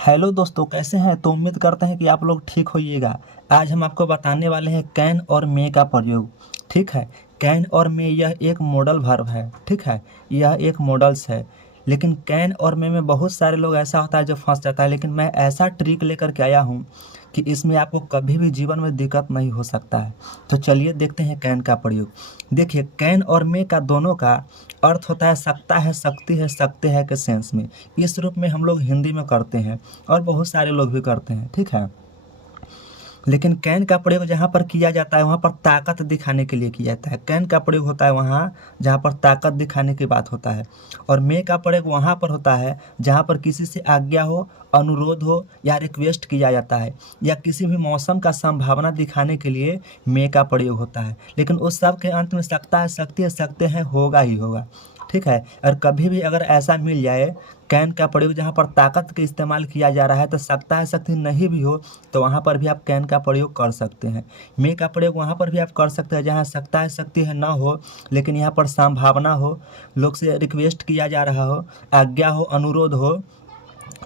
Hello दोस्तों, कैसे हैं? तो उम्मीद करते हैं कि आप लोग ठीक होइएगा। आज हम आपको बताने वाले हैं कैन और मे का प्रयोग। ठीक है। कैन और मे यह एक मॉडल वर्ब है। ठीक है। यह एक मॉडल्स है। लेकिन कैन और मे में बहुत सारे लोग ऐसा होता है जो फंस जाता है, लेकिन मैं ऐसा ट्रिक लेकर के आया हूँ कि इसमें आपको कभी भी जीवन में दिक्कत नहीं हो सकता है। तो चलिए देखते हैं कैन का प्रयोग। देखिए, कैन और मे का दोनों का अर्थ होता है सकता है, सकती है, सकते हैं के सेंस में। इस रूप में हम लोग हिंदी में करते हैं और बहुत सारे लोग भी करते हैं। ठीक है। लेकिन कैन का प्रयोग जहाँ पर किया जाता है वहाँ पर ताकत दिखाने के लिए किया जाता है। कैन का प्रयोग होता है वहाँ जहाँ पर ताकत दिखाने की बात होता है, और मे का प्रयोग वहाँ पर होता है जहाँ पर किसी से आज्ञा हो, अनुरोध हो या रिक्वेस्ट किया जाता है, या किसी भी मौसम का संभावना दिखाने के लिए मे का प्रयोग होता है। लेकिन उस सब के अंत में सकता है, सकती है, सकते हैं होगा ही होगा। ठीक है। और कभी भी अगर ऐसा मिल जाए कैन का प्रयोग जहाँ पर ताकत के इस्तेमाल किया जा रहा है, तो सकता है, सकती नहीं भी हो, तो वहाँ पर भी आप कैन का प्रयोग कर सकते हैं। मे का प्रयोग वहाँ पर भी आप कर सकते हैं जहाँ सकता है, सकती है ना हो, लेकिन यहाँ पर संभावना हो, लोग से रिक्वेस्ट किया जा रहा हो, आज्ञा हो, अनुरोध हो,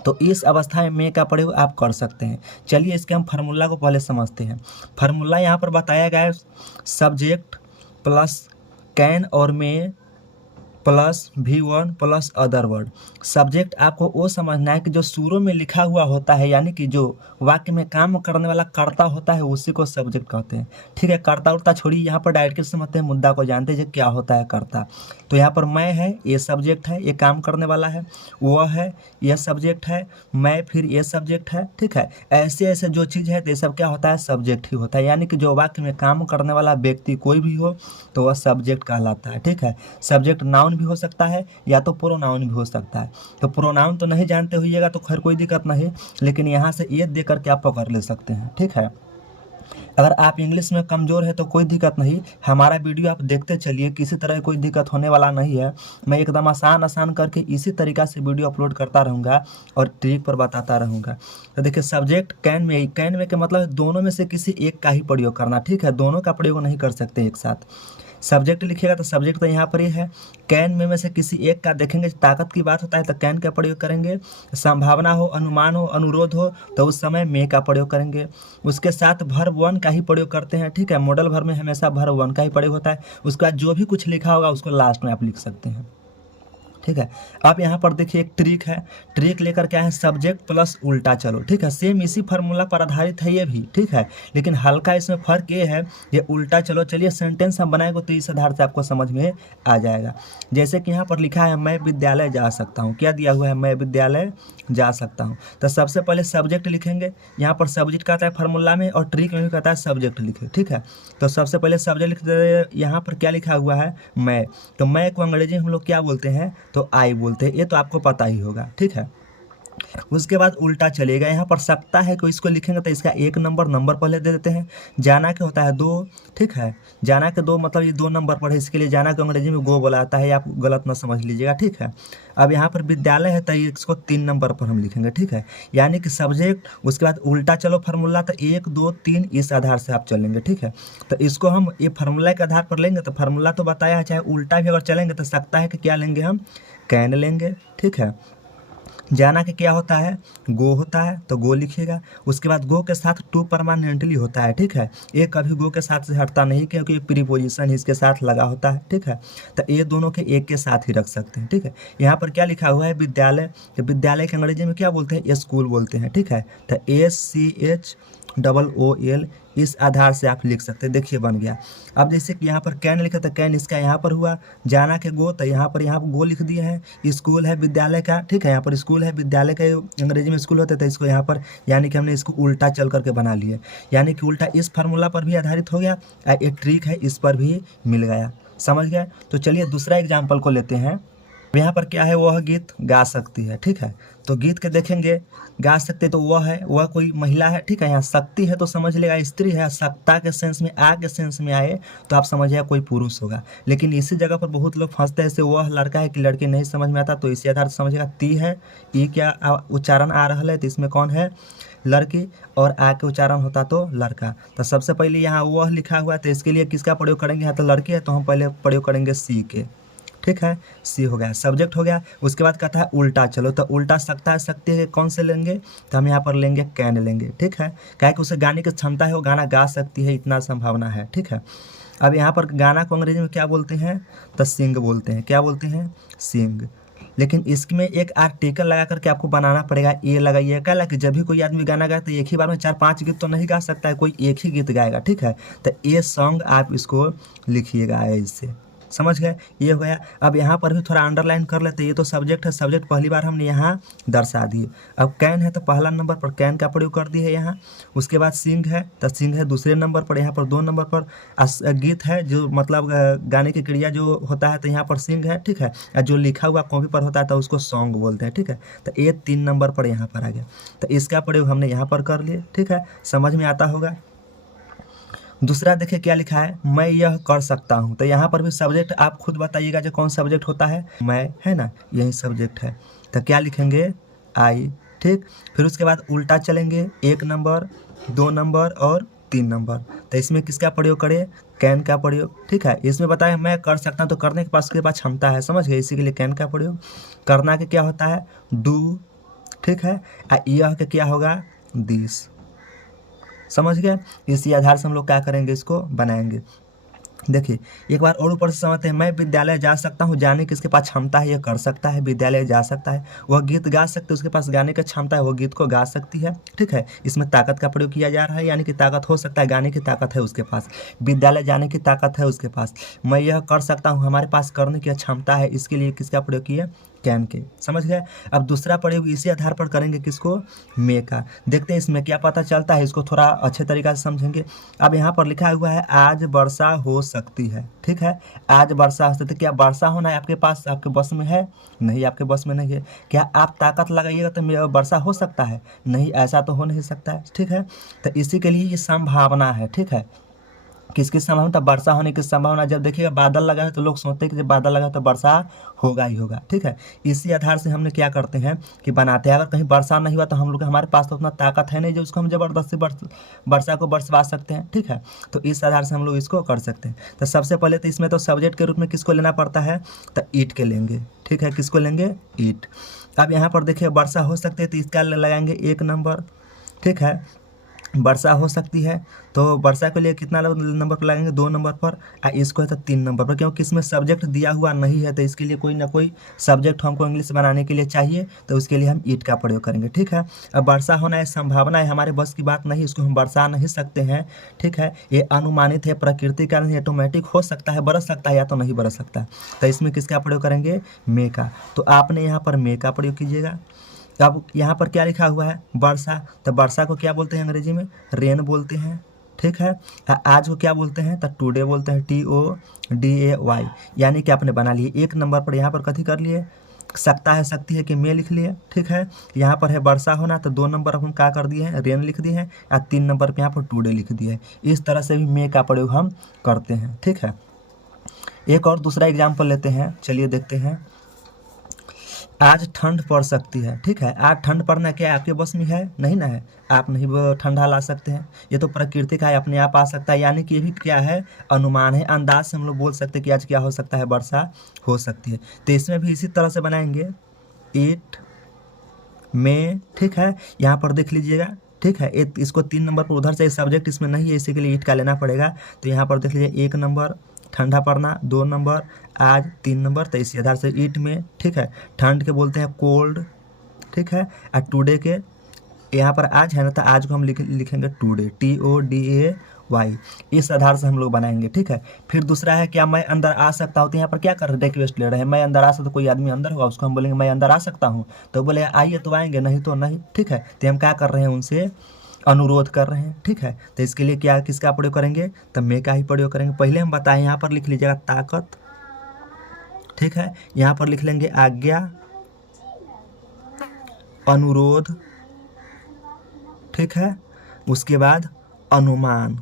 तो इस अवस्था में मे का प्रयोग आप कर सकते हैं। चलिए इसके हम फार्मूला को पहले समझते हैं। फार्मूला यहाँ पर बताया गया है, सब्जेक्ट प्लस कैन और may plus V1 plus other word. Subject आपको वो समझना है कि जो शुरू में लिखा हुआ होता है, यानी कि जो वाक्य में काम करने वाला कर्ता होता है, उसी को सब्जेक्ट कहते हैं। ठीक है। कर्ता उर्ता छोड़िए, यहाँ पर डायरेक्टली समझते हैं, मुद्दा को जानते हैं क्या होता है कर्ता। तो यहाँ पर मैं है, ये सब्जेक्ट है, ये काम करने वाला है। वह है, यह सब्जेक्ट है। मैं, फिर ये सब्जेक्ट है। ठीक है। ऐसे ऐसे जो चीज़ है, तो ये सब क्या होता है? सब्जेक्ट ही होता है। यानी कि जो वाक्य में काम करने वाला व्यक्ति कोई भी हो तो वह सब्जेक्ट कहलाता है। ठीक है। सब्जेक्ट नाउन भी हो सकता है या तो प्रोनाउन भी हो सकता है। तो प्रोनाउन तो नहीं जानते होइएगा तो खैर कोई दिक्कत नहीं, लेकिन यहाँ से ये दे करके आप पकड़ ले सकते हैं। ठीक है। अगर आप इंग्लिश में कमज़ोर है तो कोई दिक्कत नहीं, हमारा वीडियो आप देखते चलिए, किसी तरह की कोई दिक्कत होने वाला नहीं है। मैं एकदम आसान आसान करके इसी तरीक़ा से वीडियो अपलोड करता रहूँगा और ट्रिक पर बताता रहूँगा। तो देखिए, सब्जेक्ट कैन में के मतलब दोनों में से किसी एक का ही प्रयोग करना। ठीक है। दोनों का प्रयोग नहीं कर सकते एक साथ। सब्जेक्ट लिखिएगा तो सब्जेक्ट तो यहाँ पर ही है। कैन में से किसी एक का देखेंगे, ताकत की बात होता है तो कैन का प्रयोग करेंगे। संभावना हो, अनुमान हो, अनुरोध हो, तो उस समय मे का प्रयोग करेंगे। उसके साथ वर्ब वन का ही प्रयोग करते हैं। ठीक है। मॉडल वर्ब में हमेशा वर्ब वन का ही प्रयोग होता है। उसके बाद जो भी कुछ लिखा होगा उसको लास्ट में आप लिख सकते हैं। ठीक है। आप यहाँ पर देखिए एक ट्रिक है। ट्रिक लेकर क्या है? सब्जेक्ट प्लस उल्टा चलो। ठीक है। सेम इसी फार्मूला पर आधारित है ये भी। ठीक है। लेकिन हल्का इसमें फ़र्क ये है, ये उल्टा चलो। चलिए सेंटेंस हम बनाएंगे तो इस आधार से आपको समझ में आ जाएगा। जैसे कि यहाँ पर लिखा है, मैं विद्यालय जा सकता हूँ। क्या दिया हुआ है? मैं विद्यालय जा सकता हूँ। तो सबसे पहले सब्जेक्ट लिखेंगे। यहाँ पर सब्जेक्ट कहता है फार्मूला में, और ट्रिक में भी कहता है सब्जेक्ट लिखे। ठीक है। तो सबसे पहले सब्जेक्ट लिख दे। यहाँ पर क्या लिखा हुआ है? मैं। तो मैं को अंग्रेजी में हम लोग क्या बोलते हैं? तो आई बोलते हैं। ये तो आपको पता ही होगा। ठीक है। उसके बाद उल्टा चलेगा। यहाँ पर सकता है को इसको लिखेंगे तो इसका एक नंबर पहले दे देते हैं। जाना के होता है दो। ठीक है। जाना के दो मतलब ये दो नंबर पर है, इसके लिए जाना को अंग्रेजी में गो बोला जाता है, आप गलत ना समझ लीजिएगा। ठीक है। अब यहाँ पर विद्यालय है तो इसको 3 नंबर पर हम लिखेंगे। ठीक है। यानी कि सब्जेक्ट, उसके बाद उल्टा चलो फार्मूला, तो 1 2 3 इस आधार से आप चलेंगे। ठीक है। तो इसको हम ये फार्मूला के आधार पर लेंगे, तो फार्मूला तो बताया है, चाहे उल्टा भी अगर चलेंगे तो सकता है कि क्या लेंगे हम? कैन लेंगे। ठीक है। जाना के क्या होता है? गो होता है, तो गो लिखिएगा। उसके बाद गो के साथ टू परमानेंटली होता है। ठीक है। ये कभी गो के साथ से हटता नहीं, क्योंकि प्रीपोजिशन इसके साथ लगा होता है। ठीक है। तो ये दोनों के एक के साथ ही रख सकते हैं। ठीक है। यहाँ पर क्या लिखा हुआ है? विद्यालय। तो विद्यालय के अंग्रेजी में क्या बोलते हैं? स्कूल बोलते हैं। ठीक है। तो SCHOOL इस आधार से आप लिख सकते हैं। देखिए बन गया। अब जैसे कि यहाँ पर कैन लिखा तो कैन इसका यहाँ पर हुआ। जाना के गो, तो यहाँ पर गो लिख दिए हैं। स्कूल है विद्यालय का। ठीक है। यहाँ पर स्कूल है, विद्यालय का अंग्रेजी में स्कूल होता है, तो इसको यहाँ पर यानी कि हमने इसको उल्टा चल करके बना लिए। यानी कि उल्टा इस फार्मूला पर भी आधारित हो गया, एक ट्रिक है इस पर भी मिल गया। समझ गए? तो चलिए दूसरा एग्जाम्पल को लेते हैं। यहाँ पर क्या है? वह गीत गा सकती है। ठीक है। तो गीत के देखेंगे, गा सकते तो वह कोई महिला है। ठीक है। यहाँ सकती है तो समझ लेगा स्त्री है। सकता के सेंस में, आ के सेंस में आए तो आप समझिएगा कोई पुरुष होगा। लेकिन इसी जगह पर बहुत लोग फंसते हैं, जैसे वह लड़का है कि लड़की, नहीं समझ में आता, तो इसी आधार से समझिएगा ती है। ई क्या उच्चारण आ रहा है, तो इसमें कौन है? लड़की। और आ के उच्चारण होता तो लड़का। तो सबसे पहले यहाँ वह लिखा हुआ है, तो इसके लिए किसका प्रयोग करेंगे? यहाँ तो लड़की है तो हम पहले प्रयोग करेंगे सी के। ठीक है, सी हो गया, सब्जेक्ट हो गया। उसके बाद कहता है उल्टा चलो, तो उल्टा सकता है सकती है कौन से लेंगे, तो हम यहाँ पर लेंगे कैन लेंगे। ठीक है, क्या है कि उसे गाने की क्षमता है, वो गाना गा सकती है, इतना संभावना है। ठीक है, अब यहाँ पर गाना को अंग्रेजी में क्या बोलते हैं, तो सिंग बोलते हैं। क्या बोलते हैं, सिंग। लेकिन इसमें एक आर्टिकल लगा करके आपको बनाना पड़ेगा, ये लगाइए। क्या लगा कि जब भी कोई आदमी गाना गाए तो एक ही बार में 4-5 गीत तो नहीं गा सकता है, कोई एक ही गीत गाएगा। ठीक है, तो ये सॉन्ग आप इसको लिखिएगा ऐसे, समझ गए, ये हो गया। अब यहाँ पर भी थोड़ा अंडरलाइन कर लेते हैं, ये तो सब्जेक्ट है, सब्जेक्ट पहली बार हमने यहाँ दर्शा दिए। अब कैन है तो पहला नंबर पर कैन का प्रयोग कर दिए यहाँ। उसके बाद सिंग है तो सिंग है दूसरे नंबर पर, यहाँ पर 2 नंबर पर। गीत है जो मतलब गाने की क्रिया जो होता है तो यहाँ पर सिंग है। ठीक है, और जो लिखा हुआ कॉपी पर होता है तो उसको सॉन्ग बोलते हैं। ठीक है, तो ये 3 नंबर पर यहाँ पर आ गया, तो इसका प्रयोग हमने यहाँ पर कर लिए। ठीक है, समझ में आता होगा। दूसरा देखिए क्या लिखा है, मैं यह कर सकता हूँ, तो यहाँ पर भी सब्जेक्ट आप खुद बताइएगा जो कौन सब्जेक्ट होता है, मैं है ना, यही सब्जेक्ट है, तो क्या लिखेंगे, आई। ठीक, फिर उसके बाद उल्टा चलेंगे, 1 नंबर 2 नंबर और 3 नंबर, तो इसमें किसका प्रयोग करें, कैन का प्रयोग। ठीक है, इसमें बताया मैं कर सकता हूँ, तो करने के पास उसके पास क्षमता है, समझ गए, इसी के लिए कैन का प्रयोग। करना के क्या होता है, डू। ठीक है, यह के क्या होगा, दिस, समझ गए। इसी आधार से हम लोग क्या करेंगे, इसको बनाएंगे। देखिए एक बार और ऊपर से समझते हैं, मैं विद्यालय जा सकता हूँ, जाने की इसके पास क्षमता है, ये कर सकता है, विद्यालय जा सकता है। वह गीत गा सकते हैं, उसके पास गाने की क्षमता है, वो गीत को गा सकती है। ठीक है, इसमें ताकत का प्रयोग किया जा रहा है, यानी कि ताकत हो सकता है, गाने की ताकत है उसके पास, विद्यालय जाने की ताकत है उसके पास। मैं यह कर सकता हूँ, हमारे पास करने की क्षमता है, इसके लिए किसका प्रयोग किया, कैन के, समझ गए। अब दूसरा प्रयोग इसी आधार पर करेंगे, किसको, मे का। देखते हैं इसमें क्या पता चलता है, इसको थोड़ा अच्छे तरीक़ा से समझेंगे। अब यहाँ पर लिखा हुआ है आज वर्षा हो सकती है। ठीक है, आज वर्षा हो सकती है, क्या वर्षा होना है आपके पास, आपके बस में है, नहीं आपके बस में नहीं है। क्या आप ताकत लगाइएगा तो वर्षा हो सकता है, नहीं, ऐसा तो हो नहीं सकता है। ठीक है, तो इसी के लिए ये संभावना है। ठीक है, किसकी संभावना, तो वर्षा होने की संभावना। जब देखिएगा बादल लगा है तो लोग सोचते हैं कि जब बादल लगा तो वर्षा होगा ही होगा। ठीक है, इसी आधार से हमने क्या करते हैं कि बनाते हैं। अगर कहीं वर्षा नहीं हुआ तो हम लोग हमारे पास तो उतना ताकत है नहीं जो उसको हम ज़बरदस्ती वर्षा को बरसवा सकते हैं। ठीक है, तो इस आधार से हम लोग इसको कर सकते हैं। तो सबसे पहले तो इसमें तो सब्जेक्ट के रूप में किसको लेना पड़ता है, तो ईट के लेंगे। ठीक है, किसको लेंगे, ईट। अब यहाँ पर देखिए वर्षा हो सकती है तो इसका लगाएंगे 1 नंबर। ठीक है, वर्षा हो सकती है तो वर्षा के लिए कितना नंबर पर लगेंगे, 2 नंबर पर। इसको है तो 3 नंबर पर, क्योंकि इसमें सब्जेक्ट दिया हुआ नहीं है तो इसके लिए कोई ना कोई सब्जेक्ट हमको इंग्लिश बनाने के लिए चाहिए, तो उसके लिए हम ईट का प्रयोग करेंगे। ठीक है, अब वर्षा होना है, संभावना है, हमारे बस की बात नहीं, इसको हम बरसा नहीं सकते हैं। ठीक है, ये अनुमानित है, प्रकृति का नहीं, ऑटोमेटिक हो सकता है, बरस सकता है या तो नहीं बरस सकता, तो इसमें किसका प्रयोग करेंगे, मे का। तो आपने यहाँ पर मे का प्रयोग कीजिएगा। अब यहाँ पर क्या लिखा हुआ है, वर्षा, तो वर्षा को क्या बोलते हैं अंग्रेजी में, रेन बोलते हैं। ठीक है, आज को क्या बोलते हैं, तो टुडे बोलते हैं, TODAY, यानी कि आपने बना लिए। 1 नंबर पर यहाँ पर कथी कर लिए, सकता है सकती है कि मैं लिख लिए। ठीक है, यहाँ पर है वर्षा होना तो 2 नंबर अपन क्या कर दिए हैं, रेन लिख दिए हैं, या 3 नंबर पर यहाँ पर टुडे लिख दिए है। इस तरह से भी मे का प्रयोग हम करते हैं। ठीक है, एक और दूसरा एग्जाम्पल लेते हैं, चलिए देखते हैं। आज ठंड पड़ सकती है। ठीक है, आज ठंड पड़ना क्या है, आपके बस में है, नहीं ना है, आप नहीं वो ठंडा ला सकते हैं, ये तो प्रकृति का है, अपने आप आ सकता है। यानी कि ये भी क्या है, अनुमान है, अंदाज से हम लोग बोल सकते हैं कि आज क्या हो सकता है, वर्षा हो सकती है। तो इसमें भी इसी तरह से बनाएंगे, इट, में। ठीक है, यहाँ पर देख लीजिएगा। ठीक है, इसको 3 नंबर पर, उधर से सब्जेक्ट इसमें नहीं है, इसी के लिए ईट का लेना पड़ेगा। तो यहाँ पर देख लीजिए, 1 नंबर ठंडा पड़ना, 2 नंबर आज, 3 नंबर, तो इसी आधार से ईट में। ठीक है, ठंड के बोलते हैं कोल्ड। ठीक है, और टुडे के यहाँ पर आज है ना, तो आज को हम लिखेंगे टुडे, TODAY। इस आधार से हम लोग बनाएंगे। ठीक है, फिर दूसरा है क्या, मैं अंदर आ सकता हूँ, तो यहाँ पर क्या कर रहे हैं, रिक्वेस्ट ले रहे हैं, मैं अंदर आ सकता हूँ, कोई आदमी अंदर होगा उसको हम बोलेंगे मैं अंदर आ सकता हूँ, तो बोले आइए तो आएंगे, नहीं तो नहीं। ठीक है, तो हम क्या कर रहे हैं, उनसे अनुरोध कर रहे हैं। ठीक है, तो इसके लिए क्या किसका प्रयोग करेंगे, तो मे का ही प्रयोग करेंगे। पहले हम बताएं, यहाँ पर लिख लीजिएगा ताकत। ठीक है, यहाँ पर लिख लेंगे आज्ञा, अनुरोध। ठीक है, उसके बाद अनुमान।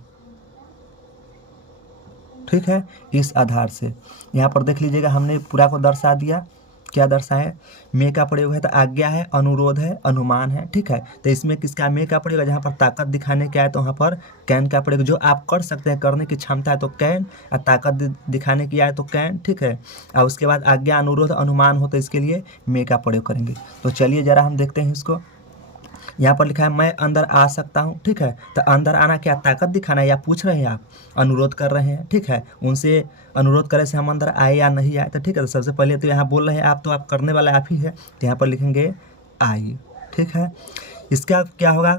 ठीक है, इस आधार से यहाँ पर देख लीजिएगा, हमने पूरा को दर्शा दिया। क्या दर्शाए, में का प्रयोग है तो आज्ञा है, अनुरोध है, अनुमान है, ठीक है। तो इसमें किसका में का प्रयोग है, जहाँ पर ताकत दिखाने के आए तो वहाँ पर कैन का प्रयोग, जो आप कर सकते हैं, करने की क्षमता है तो कैन, और ताकत दिखाने की आए तो कैन, ठीक है। और उसके बाद आज्ञा, अनुरोध, अनुमान हो तो इसके लिए में का प्रयोग करेंगे। तो चलिए ज़रा हम देखते हैं इसको। यहाँ पर लिखा है मैं अंदर आ सकता हूँ, ठीक है। तो अंदर आना क्या ताकत दिखाना है, या पूछ रहे हैं आप, अनुरोध कर रहे हैं, ठीक है। उनसे अनुरोध करे से हम अंदर आए या नहीं आए, तो ठीक है। तो सबसे पहले तो यहाँ बोल रहे हैं आप, तो आप करने वाला आप ही है, तो यहाँ पर लिखेंगे आई, ठीक है। इसका क्या होगा,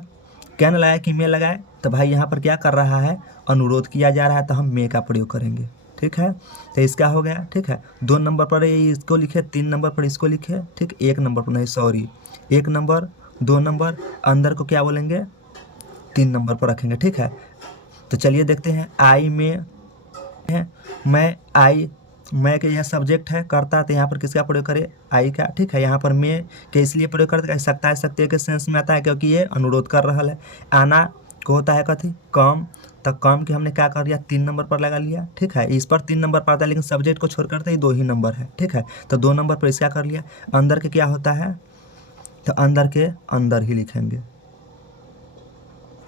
कैन लगाए कि में लगाए, तो भाई यहाँ पर क्या कर रहा है, अनुरोध किया जा रहा है, तो हम में का प्रयोग करेंगे, ठीक है। तो इसका हो गया, ठीक है। 2 नंबर पर इसको लिखे, 3 नंबर पर इसको लिखे, ठीक। 1 नंबर पर नहीं, सॉरी, 1 नंबर, 2 नंबर, अंदर को क्या बोलेंगे, 3 नंबर पर रखेंगे, ठीक है। तो चलिए देखते हैं, आई में है, मैं आई, मैं के यह सब्जेक्ट है, करता है, तो यहाँ पर किसका प्रयोग करें, आई का, ठीक है। यहाँ पर मैं के इसलिए प्रयोग करते सकता है, सकते के सेंस में आता है, क्योंकि ये अनुरोध कर रहा है। आना को होता है कथी, कम, तो कम के हमने क्या कर लिया, 3 नंबर पर लगा लिया, ठीक है। इस पर 3 नंबर पर आता है, लेकिन सब्जेक्ट को छोड़ करते ही 2 ही नंबर है, ठीक है। तो 2 नंबर पर इसका कर लिया। अंदर के क्या होता है, तो अंदर के अंदर ही लिखेंगे,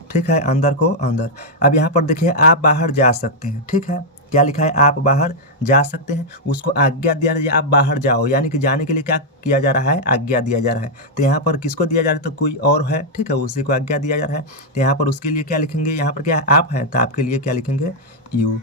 ठीक है। अंदर को अंदर। अब यहाँ पर देखिए, आप बाहर जा सकते हैं, ठीक है। क्या लिखा है, आप बाहर जा सकते हैं, उसको आज्ञा दिया रहा है, आप बाहर जाओ, यानी कि जाने के लिए क्या किया जा रहा है, आज्ञा दिया जा रहा है। तो यहाँ पर किसको दिया जा रहा है, तो कोई और है, ठीक है, उसी को आज्ञा दिया जा रहा है। तो यहाँ पर उसके लिए क्या लिखेंगे, यहाँ पर क्या है, आप हैं, तो आपके लिए क्या लिखेंगे, यू।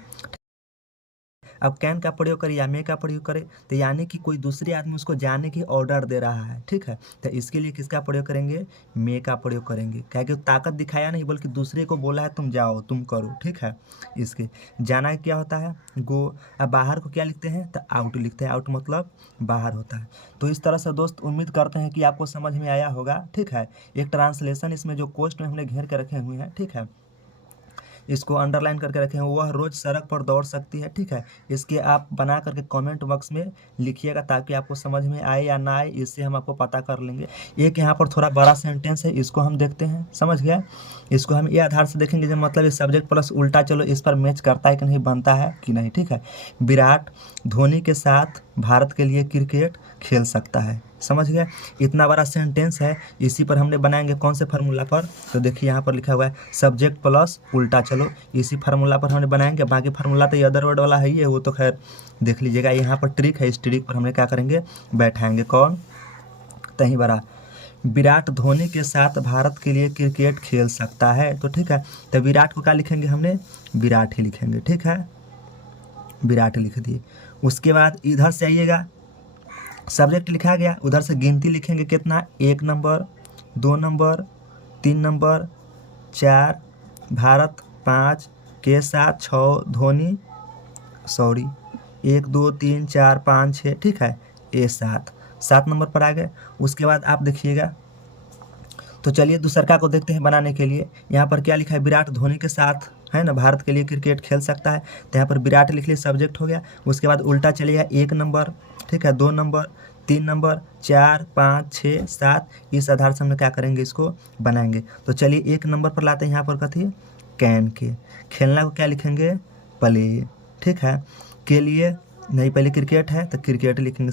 अब कैन का प्रयोग करें या मे का प्रयोग करें, तो यानी कि कोई दूसरे आदमी उसको जाने की ऑर्डर दे रहा है, ठीक है। तो इसके लिए किसका प्रयोग करेंगे, मे का प्रयोग करेंगे, क्या कि ताकत दिखाया नहीं, बल्कि दूसरे को बोला है तुम जाओ, तुम करो, ठीक है। इसके जाना क्या होता है, गो। अब बाहर को क्या लिखते हैं, तो आउट लिखते हैं, आउट मतलब बाहर होता है। तो इस तरह से दोस्त उम्मीद करते हैं कि आपको समझ में आया होगा, ठीक है। एक ट्रांसलेशन इसमें जो कोष्ट में हमने घेर के रखे हुए हैं, ठीक है, इसको अंडरलाइन करके रखे हैं, वह रोज सड़क पर दौड़ सकती है, ठीक है। इसके आप बना करके कमेंट बॉक्स में लिखिएगा, ताकि आपको समझ में आए या ना आए, इससे हम आपको पता कर लेंगे। एक यहाँ पर थोड़ा बड़ा सेंटेंस है, इसको हम देखते हैं, समझ गया। इसको हम ये आधार से देखेंगे, जब मतलब ये सब्जेक्ट प्लस उल्टा चलो इस पर मैच करता है कि नहीं, बनता है कि नहीं, ठीक है। विराट धोनी के साथ भारत के लिए क्रिकेट खेल सकता है, समझ गया। इतना बड़ा सेंटेंस है, इसी पर हमने बनाएंगे कौन से फार्मूला पर, तो देखिए यहाँ पर लिखा हुआ है सब्जेक्ट प्लस उल्टा चलो, इसी फार्मूला पर हमने बनाएंगे। बाकी फार्मूला तो ये अदर वर्ड वाला है ही है, वो तो खैर देख लीजिएगा। यहाँ पर ट्रिक है, इस ट्रिक पर हमने क्या करेंगे, बैठाएंगे कौन, तही बड़ा। विराट धोनी के साथ भारत के लिए क्रिकेट खेल सकता है, तो ठीक है। तो विराट को क्या लिखेंगे, हमने विराट ही लिखेंगे, ठीक है, विराट लिख दिए। उसके बाद इधर से आइएगा, सब्जेक्ट लिखा गया, उधर से गिनती लिखेंगे, कितना, 1 नंबर, 2 नंबर, 3 नंबर, 4, भारत 5, के साथ 6, धोनी, सॉरी 1 2 3 4 5 6, ठीक है, ये 7 नंबर पर आ गए। उसके बाद आप देखिएगा, तो चलिए दूसरका को देखते हैं बनाने के लिए। यहाँ पर क्या लिखा है, विराट धोनी के साथ है ना भारत के लिए क्रिकेट खेल सकता है, तो यहाँ पर विराट लिख लिए, सब्जेक्ट हो गया। उसके बाद उल्टा चलिएगा, 1 नंबर, ठीक है, 2 नंबर, 3 नंबर, 4 5 6 7, इस आधार से हम क्या करेंगे, इसको बनाएंगे। तो चलिए 1 नंबर पर लाते हैं, यहाँ पर कथी, कैन के, खेलना को क्या लिखेंगे, प्ले, ठीक है। के लिए नहीं, पहले क्रिकेट है तो क्रिकेट लिखेंगे,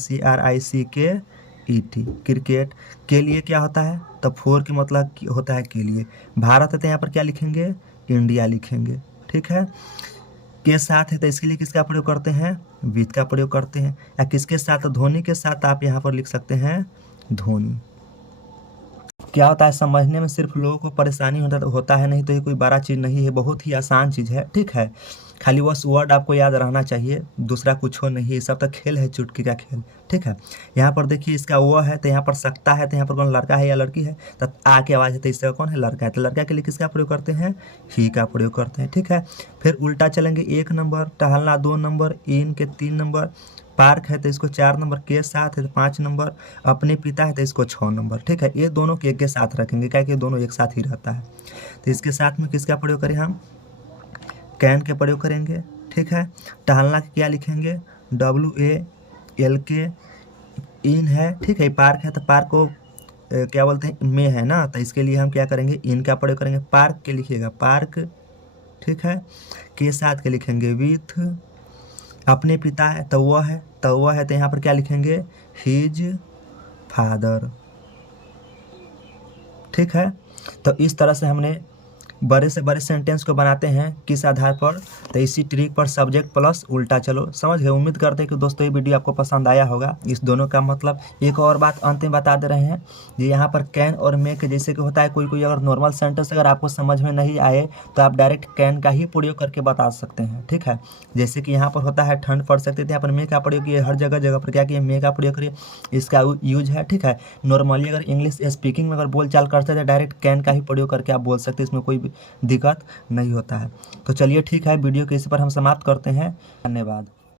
CRICKET, क्रिकेट। के लिए क्या होता है, तो 4 के मतलब होता है के लिए। भारत है तो यहाँ पर क्या लिखेंगे, इंडिया लिखेंगे, ठीक है। के साथ है तो इसके लिए किसका प्रयोग करते हैं, विथ का प्रयोग करते हैं। या किसके साथ, धोनी के साथ आप यहाँ पर लिख सकते हैं धोनी। क्या होता है, समझने में सिर्फ लोगों को परेशानी होता है, नहीं तो ये कोई बड़ा चीज़ नहीं है, बहुत ही आसान चीज़ है, ठीक है। खाली बस वर्ड आपको याद रहना चाहिए, दूसरा कुछ हो नहीं, सब तक खेल है, चुटकी का खेल, ठीक है। यहाँ पर देखिए, इसका वो है तो यहाँ पर सकता है, तो यहाँ पर कौन, लड़का है या लड़की है, तो आ की आवाज़ है, तो इसका कौन है, लड़का है, तो लड़का के लिए किसका प्रयोग करते हैं, ही का प्रयोग करते हैं, ठीक है। फिर उल्टा चलेंगे, 1 नंबर, टहलना 2 नंबर, इन के 3 नंबर, पार्क है तो इसको 4 नंबर, के साथ है तो 5 नंबर, अपने पिता है तो इसको 6 नंबर, ठीक है। ये दोनों के साथ रखेंगे, क्या कि दोनों एक साथ ही रहता है। तो इसके साथ में किसका प्रयोग करें, हम कैन के प्रयोग करेंगे, ठीक है। टहलना के क्या लिखेंगे, WALK, इन है, ठीक है। पार्क है तो पार्क को क्या बोलते हैं, में है ना, तो इसके लिए हम क्या करेंगे, इन का प्रयोग करेंगे। पार्क के लिखिएगा पार्क, ठीक है। के साथ के लिखेंगे विथ। अपने पिता है तो वह है, तो यहाँ पर क्या लिखेंगे, हिज फादर। ठीक है, तो इस तरह से हमने बड़े से बड़े सेंटेंस को बनाते हैं किस आधार पर, तो इसी ट्रिक पर सब्जेक्ट प्लस उल्टा चलो। समझ गए। उम्मीद करते हैं कि दोस्तों ये वीडियो आपको पसंद आया होगा। इस दोनों का मतलब एक और बात अंत में बता दे रहे हैं, ये यहाँ पर कैन और मे के जैसे कि होता है, कोई कोई अगर नॉर्मल सेंटेंस अगर आपको समझ में नहीं आए तो आप डायरेक्ट कैन का ही प्रयोग करके बता सकते हैं। ठीक है, जैसे कि यहाँ पर होता है ठंड पड़ सकती है, यहाँ पर मे का प्रयोग किए, हर जगह जगह पर क्या किए, मे का प्रयोग करिए, इसका यूज है। ठीक है, नॉर्मली अगर इंग्लिश स्पीकिंग में अगर बोल चाल करते हैं तो डायरेक्ट कैन का ही प्रयोग करके आप बोल सकते हैं, इसमें कोई दिक्कत नहीं होता है। तो चलिए ठीक है, वीडियो को इसी पर हम समाप्त करते हैं। धन्यवाद।